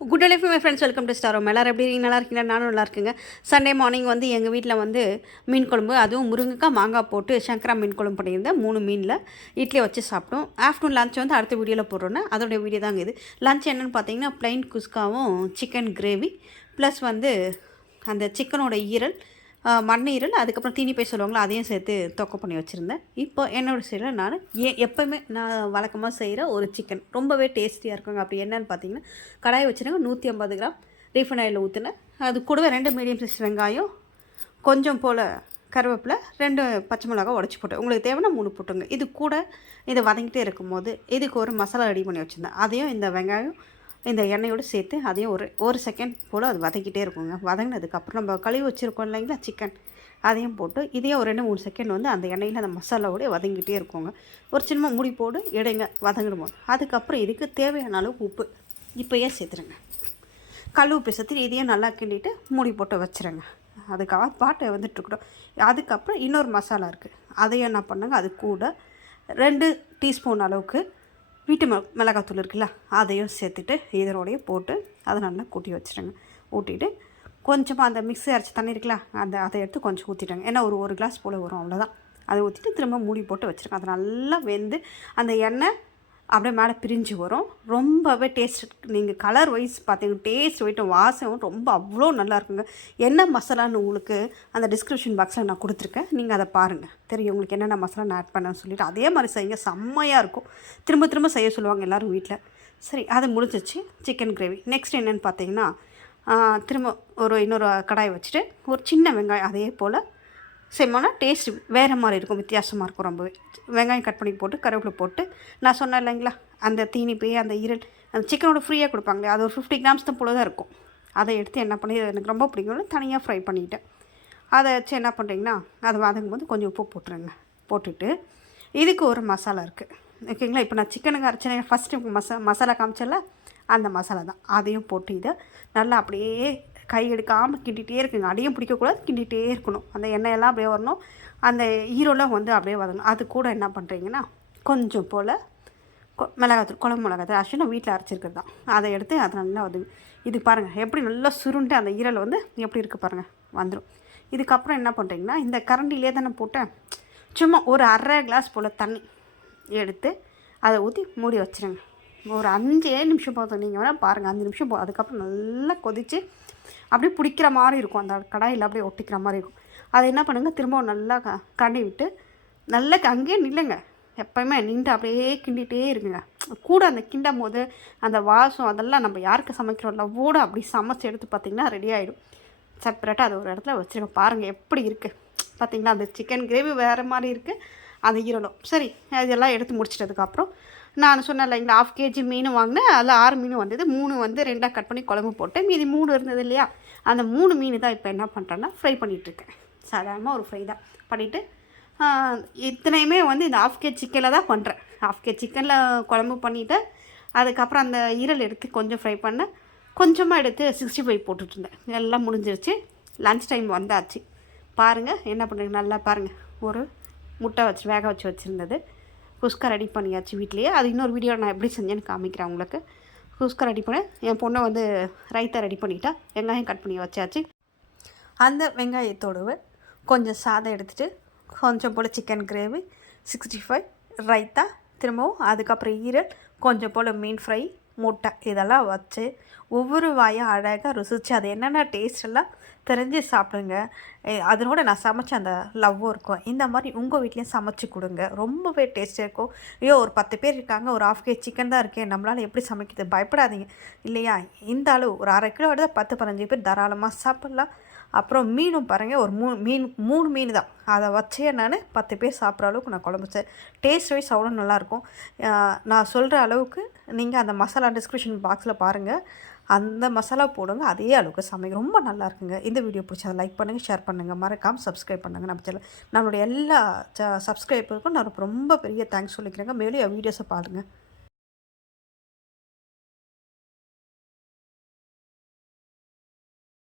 Good day my friends, welcome to star home. எல்லோரும் எப்படி இருக்கீங்க? நல்லா இருக்கீங்களா? நானும் நல்லா இருக்குங்க. சண்டே மார்னிங் வந்து எங்கள் வீட்டில் வந்து மீன் குழம்பு, அதுவும் முருங்கைக்காய் மாங்காய் போட்டு சங்கரா மீன் குழம்பு பண்ணியிருந்தேன். 3 மீனில் இட்லியை வச்சு சாப்பிட்டோம். ஆஃப்டர்நூன் லஞ்ச் வந்து அடுத்த வீடியோவில் போடுறோன்னா அதோடைய வீடியோ தாங்க இது. லஞ்ச் என்னென்னு பார்த்தீங்கன்னா ப்ளைன் குஸ்காவும் சிக்கன் கிரேவி ப்ளஸ் வந்து அந்த சிக்கனோட ஈரல், மண்ணீரல், அதுக்கப்புறம் தீனி போய் சொல்லுவாங்களோ அதையும் சேர்த்து தொக்க பண்ணி வச்சுருந்தேன். இப்போ என்னோடய சைடில் நான் எப்போயுமே நான் வழக்கமாக செய்கிற ஒரு சிக்கன் ரொம்பவே டேஸ்டியாக இருக்குங்க. அப்படி என்னென்னு பார்த்தீங்கன்னா கடாயை வச்சுருங்க, 150 கிராம் ரீஃபைண்ட் ஆயிலில் ஊற்றினேன். அது கூடவே 2 மீடியம் சைஸ் வெங்காயம், கொஞ்சம் போல் கருவேப்பிலை, 2 பச்சை மிளகா உடச்சி போட்டேன். உங்களுக்கு தேவைன்னா 3 போட்டுங்க. இது கூட இதை வதங்கிட்டே இருக்கும்போது இதுக்கு ஒரு மசாலா ரெடி பண்ணி வச்சுருந்தேன். அதையும் இந்த வெங்காயம் இந்த எண்ணெயோடு சேர்த்து அதையும் ஒரு செகண்ட் போல் அது வதக்கிட்டே இருக்குங்க. வதங்கினதுக்கப்புறம் நம்ம கழுவி வச்சுருக்கோம் இல்லைங்களா சிக்கன், அதையும் போட்டு இதையும் ஒரு 2-3 செகண்ட் வந்து அந்த எண்ணெயில் அந்த மசாலாவோடய வதங்கிட்டே இருக்குங்க. ஒரு சின்ன மூடி போடு எடுங்க வதங்கிடுவோம். அதுக்கப்புறம் இதுக்கு தேவையான அளவு உப்பு இப்போயே சேர்த்துருங்க. கல் உப்பு சேர்த்து இதையும் நல்லா கிண்டிட்டு மூடி போட்டு வச்சுருங்க. அதுக்காக பாட்டை வந்துட்டுருக்கணும். அதுக்கப்புறம் இன்னொரு மசாலா இருக்குது, அதையும் என்ன பண்ணுங்க, அது கூட 2 டீஸ்பூன் அளவுக்கு வீட்டு மிளகாத்தூள் இருக்குல்ல, அதையும் சேர்த்துட்டு இதனோடையே போட்டு அதை நல்லா கூட்டி வச்சுருங்க. ஊட்டிட்டு கொஞ்சமாக அந்த மிக்ஸி அரைச்சி தண்ணி இருக்குல்ல, அதை எடுத்து கொஞ்சம் ஊற்றிட்டாங்க. ஏன்னா ஒரு கிளாஸ் போல் வரும், அவ்வளோதான். அதை ஊற்றிட்டு திரும்ப மூடி போட்டு வச்சுருங்க. அது நல்லா வெந்து அந்த எண்ணெய் அப்படியே மேலே பிரிஞ்சு வரும். ரொம்பவே டேஸ்ட், நீங்கள் கலர் வைஸ் பார்த்தீங்கன்னா டேஸ்ட் வைட்டும் வாசம் ரொம்ப அவ்வளோ நல்லாயிருக்குங்க. என்ன மசாலான்னு உங்களுக்கு அந்த டிஸ்கிரிப்ஷன் பாக்ஸில் நான் கொடுத்துருக்கேன், நீங்கள் அதை பாருங்கள், தெரியும் உங்களுக்கு என்னென்ன மசாலா நான் ஆட் பண்ணேன்னு சொல்லிவிட்டு. அதே மாதிரி செய்யுங்க, செம்மையாக இருக்கும். திரும்ப திரும்ப செய்ய சொல்லுவாங்க எல்லோரும் வீட்டில். சரி, அது முடிஞ்சிச்சு சிக்கன் கிரேவி. நெக்ஸ்ட் என்னென்னு பார்த்தீங்கன்னா திரும்ப இன்னொரு கடாயை வச்சுட்டு ஒரு சின்ன வெங்காயம் அதே போல் செய்யணும்னா டேஸ்ட் வேறு மாதிரி இருக்கும், வித்தியாசமாக இருக்கும் ரொம்பவே. வெங்காயம் கட் பண்ணி போட்டு கருவேப்பிலை போட்டு நான் சொன்னேன் இல்லைங்களா அந்த தீனி போய் அந்த ஈரல் அந்த சிக்கனோட ஃப்ரீயாக கொடுப்பாங்க, அது ஒரு 50 கிராம்ஸ் தான் போல தான் இருக்கும். அதை எடுத்து என்ன பண்ணி எனக்கு ரொம்ப பிடிக்கும்னு தனியாக ஃப்ரை பண்ணிவிட்டேன். அதை வச்சு என்ன பண்ணுறீங்கன்னா அதை வதங்கும் போது கொஞ்சம் உப்பு போட்டுருங்க. போட்டுட்டு இதுக்கு ஒரு மசாலா இருக்குது ஓகேங்களா. இப்போ நான் சிக்கனுக்கு அரைச்சேன் ஃபஸ்ட்டு மசாலா காமிச்சல, அந்த மசாலா தான். அதையும் போட்டு இதை நல்லா அப்படியே கை எடுக்காமல் கிண்டிகிட்டே இருக்குங்க. அடியும் பிடிக்கக்கூடாது, கிண்டிகிட்டே இருக்கணும். அந்த எண்ணெயெல்லாம் அப்படியே வரணும், அந்த ஈரோலாம் வந்து அப்படியே வதங்கணும். அது கூட என்ன பண்ணுறீங்கன்னா கொஞ்சம் போல் மிளகாத்தூள், குழம்பு மிளகாத்தூள் ஆக்சுவலி நான் வீட்டில் அரைச்சிருக்கிறது தான். அதை எடுத்து அதை நல்லா இது பாருங்கள் எப்படி நல்லா சுருண்டு அந்த ஈரல் வந்து எப்படி இருக்குது பாருங்கள், வந்துடும். இதுக்கப்புறம் என்ன பண்ணுறீங்கன்னா இந்த கரண்டிலே தானே போட்டேன், சும்மா ஒரு அரை கிளாஸ் போல் தண்ணி எடுத்து அதை ஊற்றி மூடி வச்சுருங்க. ஒரு 5-7 நிமிஷம் போதும். நீங்கள் வேணால் பாருங்கள், 5 நிமிஷம் போதும். அதுக்கப்புறம் நல்லா கொதித்து அப்படியே பிடிக்கிற மாதிரி இருக்கும், அந்த கடாயில் அப்படியே ஒட்டிக்கிற மாதிரி இருக்கும். அதை என்ன பண்ணுங்கள், திரும்பவும் நல்லா கண்டி விட்டு நல்லா அங்கேயே நில்லுங்க. எப்போயுமே நின்று அப்படியே கிண்டிகிட்டே இருக்குங்க. கூட அந்த கிண்டும் போது அந்த வாசம் அதெல்லாம் நம்ம யாருக்கு சமைக்கிறோம்ல கூட அப்படி சமைச்சு எடுத்து பார்த்திங்கன்னா ரெடி ஆகிடும். செப்பரேட்டாக அது ஒரு இடத்துல வச்சுருங்க. பாருங்கள் எப்படி இருக்குது பார்த்திங்களா. அந்த சிக்கன் கிரேவி வேறு மாதிரி இருக்குது, அந்த ஈரலும். சரி, அதெல்லாம் எடுத்து முடிச்சிட்டதுக்கப்புறம் நான் சொன்னேன் இல்லைங்களா 1/2 kg மீன் வாங்கினேன். அதில் 6 மீன் வந்தது. 3 வந்து 2ஆக கட் பண்ணி குழம்பு போட்டேன். மீதி 3 இருந்தது இல்லையா, அந்த 3 மீன் தான் இப்போ என்ன பண்ணுறேன்னா ஃப்ரை பண்ணிகிட்ருக்கேன். சாதாரணமாக ஒரு ஃப்ரை தான் பண்ணிவிட்டு இத்தனையுமே வந்து இந்த 1/2 kg சிக்கனில் தான் பண்ணுறேன். 1/2 kg சிக்கனில் குழம்பு பண்ணிவிட்டு அதுக்கப்புறம் அந்த ஈரல் எடுத்து கொஞ்சம் ஃப்ரை பண்ணேன். கொஞ்சமாக எடுத்து 65 போட்டுட்ருந்தேன். எல்லாம் முடிஞ்சிருச்சு. லன்ச் டைம் வந்தாச்சு. பாருங்கள் என்ன பண்ணுறீங்க, நல்லா பாருங்கள். ஒரு முட்டை வேக வச்சு வச்சுருந்தது. குஸ்கா ரெடி பண்ணியாச்சு வீட்லேயே. அது இன்னொரு வீடியோ நான் எப்படி செஞ்சேன்னு காமிக்கிறேன் உங்களுக்கு. குஸ்கா ரெடி பண்ண என் பொண்ணை வந்து ரைத்தா ரெடி பண்ணிட்டா. வெங்காயம் கட் பண்ணி வச்சாச்சு. அந்த வெங்காயத்தோடு கொஞ்சம் சாதம் எடுத்துகிட்டு கொஞ்சம் போல் சிக்கன் கிரேவி, 65 ரைத்தா, திரும்பவும் அதுக்கப்புறம் ஈரல், கொஞ்சம் போல் மீன் ஃப்ரை, முட்டை, இதெல்லாம் வச்சு ஒவ்வொரு வாயாக அழகாக ருசித்து அது என்னென்ன டேஸ்டெல்லாம் தெரிஞ்சு சாப்பிடுங்க. அதனோட நான் சமைச்ச அந்த லவ்வும் இருக்கும். இந்த மாதிரி உங்கள் வீட்லேயும் சமைச்சு கொடுங்க, ரொம்பவே டேஸ்ட்டாக இருக்கும். ஐயோ ஒரு 10 பேர் இருக்காங்க, ஒரு 1/2 kg சிக்கன் தான் இருக்கேன், நம்மளால் எப்படி சமைக்கிறது, பயப்படாதீங்க இல்லையா. இந்த அளவு ஒரு 1/2 கிலோ எடுத்தால் 10-15 பேர் தாராளமாக சாப்பிட்லாம். அப்புறம் மீனும் பாருங்கள், ஒரு 3 மீன் தான், அதை வச்சே நான் 10 பேர் சாப்பிட்ற அளவுக்கு நான் குழம்பு வச்சேன். டேஸ்ட் வைஸ் அவ்வளோ நல்லாயிருக்கும். நான் சொல்கிற அளவுக்கு நீங்கள் அந்த மசாலா டிஸ்கிரிப்ஷன் பாக்ஸில் பாருங்கள், அந்த மசாலா போடுங்க, அதே அளவுக்கு சமைக்க ரொம்ப நல்லா இருக்குங்க. இந்த வீடியோ பிடிச்சா லைக் பண்ணுங்கள், ஷேர் பண்ணுங்கள், மறக்காமல் சப்ஸ்கிரைப் பண்ணுங்கள். நம்ம சேனல் நம்மளுடைய எல்லா சப்ஸ்கிரைபருக்கும் நான் ரொம்ப பெரிய தேங்க்ஸ் சொல்லிக்கிறேங்க. மேலும் வீடியோஸை பாருங்கள்.